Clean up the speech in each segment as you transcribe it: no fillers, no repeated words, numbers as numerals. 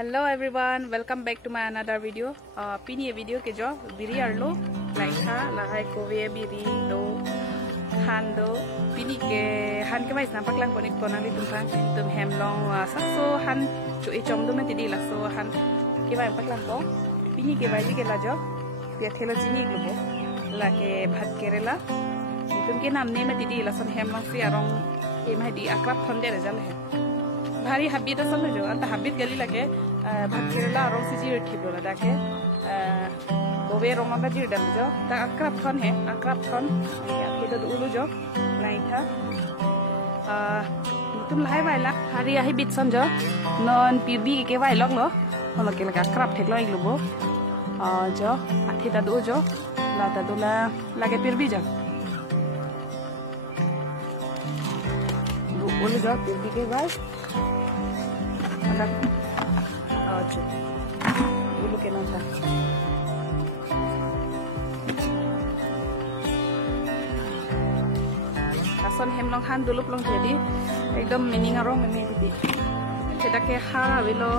Hello everyone, welcome back to my another video. Pini video ke jo biri arlo laika lahai kowe biri do han do pini ke han ke mais nampak lang konik tonali tumpan tum hemlong sakso han chu e chom do meti di la so han ke bai nampak lang ko pini ke bai ke la jo pia thelo jini globo la ke bhat kerela tum ke nam ne meti di la son hemlong si arong e mai di akrab thon de result hai भारी हबीत असल में जो अंत हबीत गली लगे भात केरला रोंग से जीर ठीक बोला दाके गोवे रोंग में जीर डल जो ता अक्रब थन है अक्रब थन ये तो उलू जो नहीं था तुम लाए वाला भारी यही बीत सन जो नॉन पीबी के वाई लग लो हम लोग के लगा अक्रब ठीक लो एक लोगो जो आठी ता दो जो लाता दो ला लगे पीबी जो उलू जो पीबी के वाई अच्छा dulu ke nanta kason hemlong han dulu plong jadi ekdom meaning arong meme tidi seda ke hara velo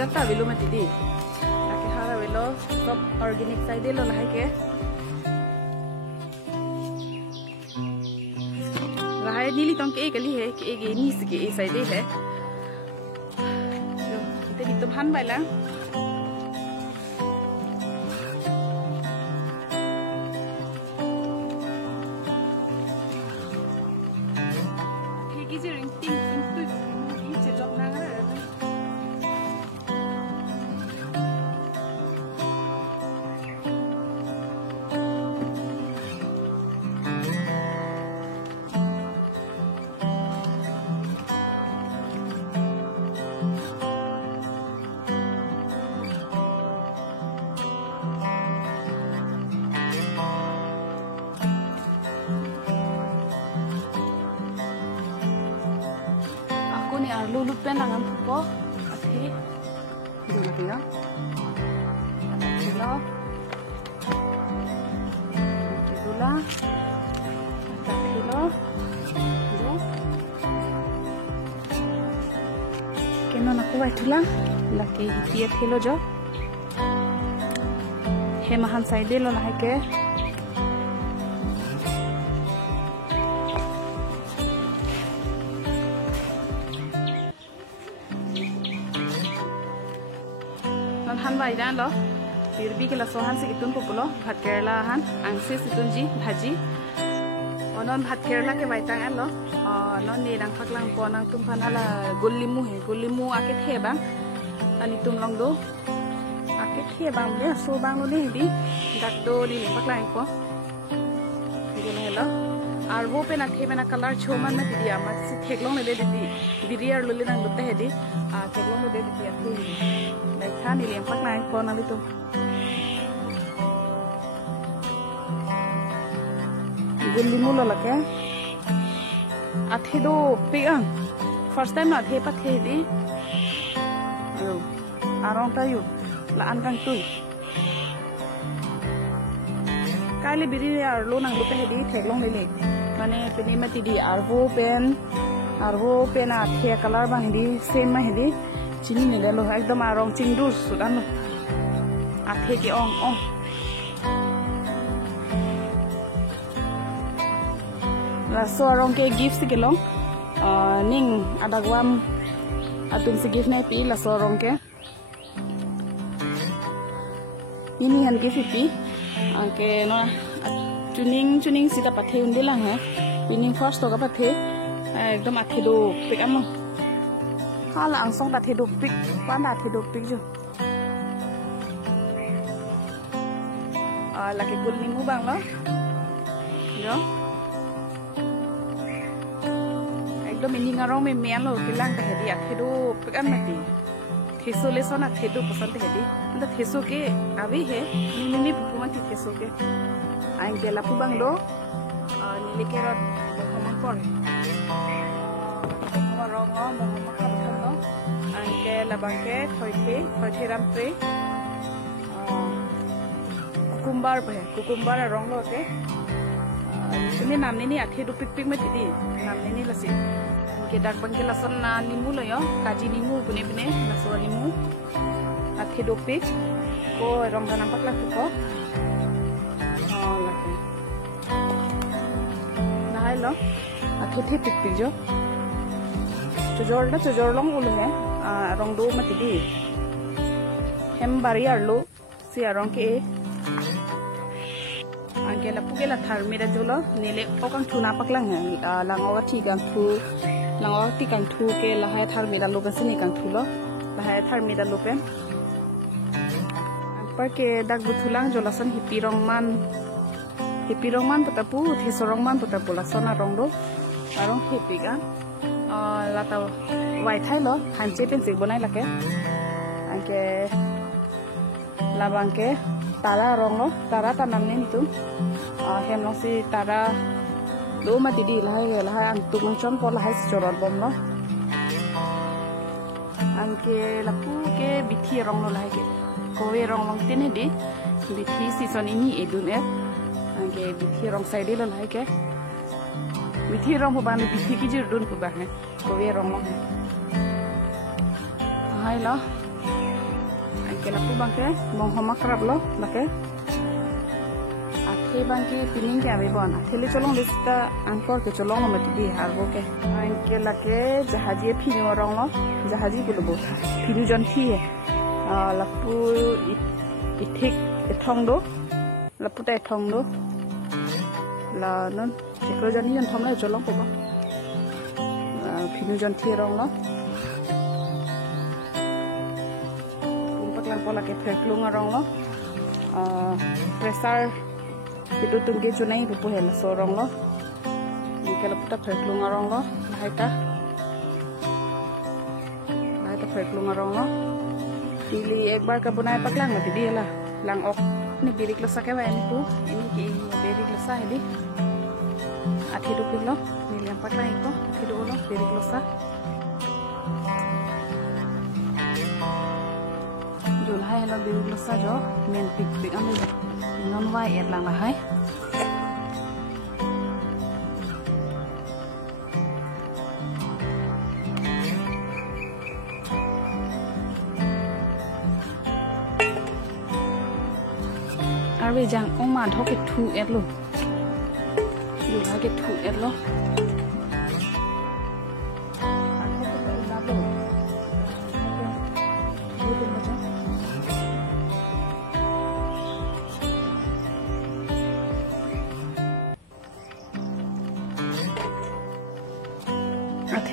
jata velo ma tidi ke hara velo sob organic side lo lahai ke lahai nili tong ke kali hai ke ge ni se ke side hai jadi Tuhan bilang kayak gitu rinting itu cocok nangara ni arlo lupen langan pupo ati dulu dia kilo kilo kilo dulu kenon aku baitula laki dia kilo jo he mahan side lo lah ke han bai dan lo pirbi ke la sohan se itun populo bhat kerala han angse situn ji bhaji onon bhat kerala ke bai tang an lo non ni dang phaklang po nang tum phan ala gullimu ake the bang ani tum long do ake the bang le so bang lo ni di dak do ni phaklang ko gele lo ar wo pe na the na color choman na di amat se theklong le de di biriar lo le nang dutte he di theklong lo de di ati kan di lempak naik pohon itu gullimu lo lake athe do piang first time athe pathe di arong tayu la an kang tu kali biri ar lo nang lu pe di theklong le mane pini mati di arvo pen athe color bang di same ma di chini ni lo ekdom arong chingdur sudan lo athe ki ong la so arong ke gift ke long ning adagwam atum se gift nai pi la so arong ke ini han gift pi ke no tuning sita pathe undela hai pining first to ka pathe ekdom athe do pik am hala ang song da the do pik pa na the do pik jo laki gullimu bang lo yo ekdom meaning arong me men lo kilang ta hedi athe do pik am mati theso le sona the do pasan te hedi anda theso ke abi he ni puma ti theso ke aing de lapu bang lo ni kerot mo kor rong mo angke labangke thoi rampre kukumbar rong lo ke ini namni ni athe du pik pik ma tidi namni ni lasi ke dak bangke lason na nimu lo yo kaji nimu bune laso nimu athi dopik ko rong da nampak lah ko lagi nahai lo athi thi pik pik jo chujor long ulu hai rong do mati di hem bari arlo si arong ke angke la pugela tharmi da jolo nile okang thuna paklang langawa thi gang thu langawa ti kang thu ke la hai tharmi da lopen sini kang thu lo la hai tharmi da lopen par ke dak buthulang jolasan hipi rong man putapu thisorong man putapu la sona rong do arong hipi ga la ta wai thai lo hanche pen sik bonai lake angke labang ke tara rong lo tara tanam nen tu hem long si tara do mati di lahai ang tu mong chon po lahai chorot bom lo angke lapu ke bithi rong lo lahai ke kowe rong long tin di bithi season ini edun angke bithi rong side lo lahai ke bithi rong ban bithi ki jir dun ku ba hai kowe rong long hai lo angke lapu bangke mong homak rab lo lake athe bangke pining ke abe bon athele cholong lista angkor ke cholong lo mati di harbo ke angke lake jahaji phinu rong lo jahaji ku lo bo phinu jon thi lapu ithik ethong do lapu tai thong do la non chekro jani jon thom la cholong ko ba phinu jon thi rong lo pola ke pheklung rong lo pressure itu tungge junai bu hel sorong lo ke la puta pheklung rong lo hai ta pheklung rong lo tili ek bar ka bunai paklang mati dia lah lang ok ni birik lo sake wa tu ini ki birik lo sa hedi athi do lo ni liam paklang iko athi do lo birik lo sa hai lo biru lo sa jo men pik pik ame non wai et lang la hai arwe jang oma thoke thu et lo yu ha ke thu et lo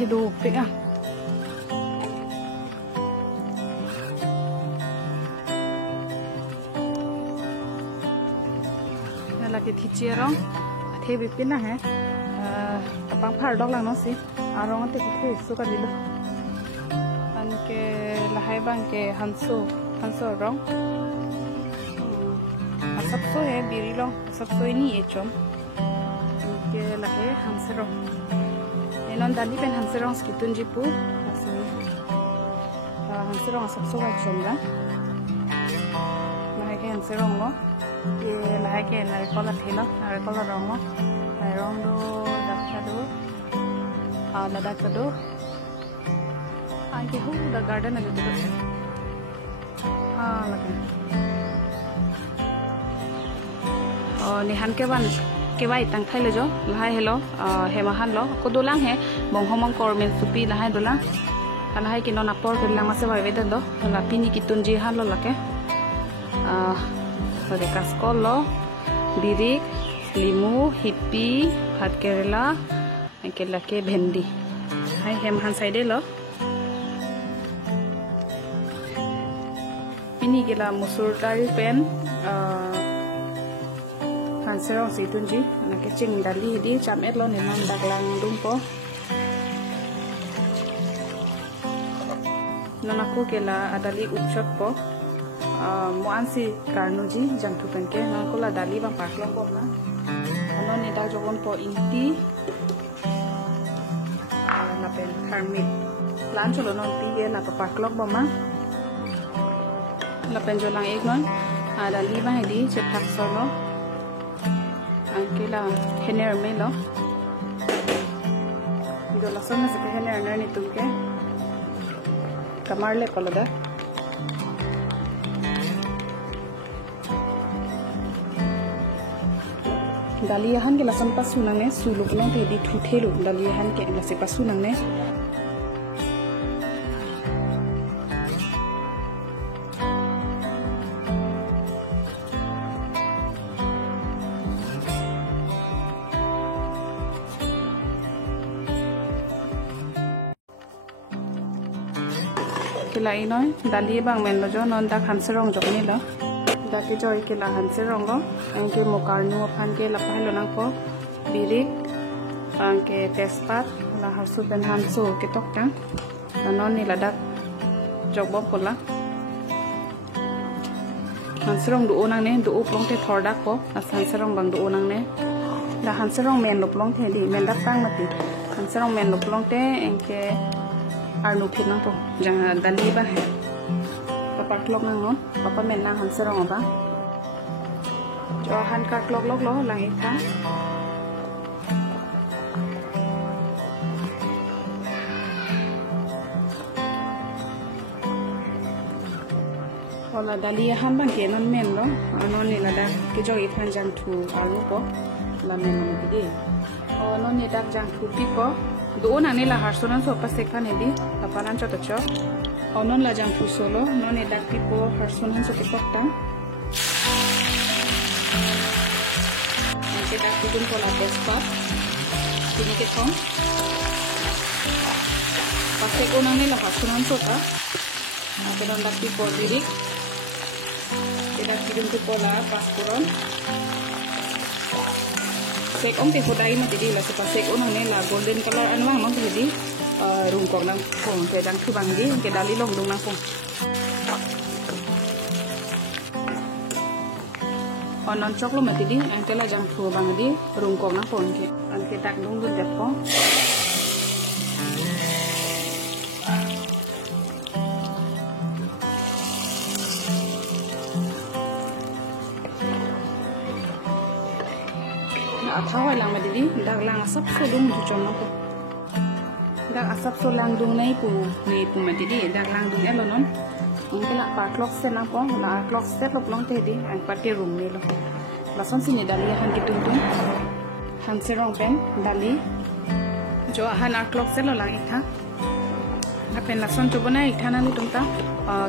athe do pega nala ke thicherong athe bipina hai apang phar dok lang no si arong ate ke su ka dilo anke lahai bang ke hanso rong asap so hai biri long asap so ini echom ke lake hanse rong non dali pen hanserong skitun jipu hanserong asap so wai chomla lahai ke hanserong lo ye lahai ke narikol athela narikol rong lo rong do dakta do ladak do anke hu da garden age do lagi ni han ke ban ke bai tang thai le jo lahai hello hema han lo ko dolang he bong homong kor men supi lahai dolang lahai ki non apor ke lang ase bai vedan do la pini ki tunji han lo lake ode kaskol lo birik limu hipi hat kerela ke lake bhendi hai hem han side lo pini ke la musur dal pen hanserong si tunji na ke ching dali di cham et lo ne nam daklang dum po nanaku ke la adali utchot po moansi karnuji jangtu pen ke na ko la dali bang paklong po na ano ne da jogon po inti na pen karmit lan cholo non ti ke la paklong bo ma la pen jolang ek non adali ba hedi che phak solo angkela hener melo do la sona se hener ner ni tumke kamarle koloda dali han ke lasan pasu nang ne sulu plong te di thu thelu dali han ke lase pasu nang ne kila inoi dali bang men lo jo non da khan serong jok ni lo da ke joy kila han serong go angke mokar nu phan ke la pai lo nang ko birik angke tespat la hasu ben han so ke tok ta non ni la dak jok bom pola han serong du onang ne du plong te thor dak ko han serong bang du onang ne da han serong men lo plong the di men dak tang mati han serong men lo plong te angke arnu khit nang po jang dali ba he papa klok nang non papa men nang han serong ba cho han ka klok lok lo lang ik tha ola dali han bang ke non men lo non ni la da ke jo ik han jang thu arnu ko la men non ki de non ni dak jang thu pi ko do na ne la harsonan so pas sekha ne di papanan cho to cho onon la jang thu solo non ne dak tipo harsonan so ke pokta ke dak tipun ko la pespa ini ke thong pas sekha na ne la harsonan so ta ke don dak tipo dirik ke dak tipun ko la paspuron sek om te hodai ma tidi la sepa sek onang ne la golden color anwang no tidi rung kong nang pong te dang thu bang di ke dali long dung nang pong onon chok lo ma tidi ang te la jang thu bang di rung kong nang pong ke an ke tak dung dun det po thawai lang madidi dak lang asap so dung du chon ko dak asap so lang dung nei pu ni pu madidi dak lang dung elo non ungke la pa clock se na pong la clock set lo plong te di ang pat ke room ni lo la son sini dali han ke tung tung han se rong pen dali jo han a clock set lo lang ik tha apen la son chobona ik thana ni tung ta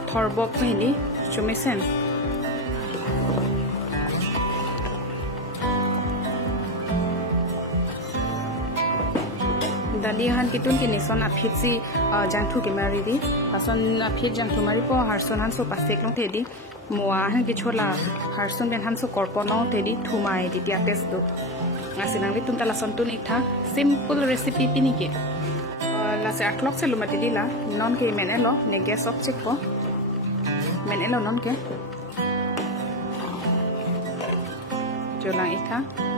thor bok pe ni chumesen dali han kitun ki nison aphit si jangthu ke mari di pason aphit jangthu mari po harson han so pasek long te di moa han ki chola harson ben han so korpo no te di thumai di dia test do ngasinang li tun tala son tun itha simple recipe pini ke la se o'clock se lumati di la non ke menelo ne gas off check po menelo non ke jolang itha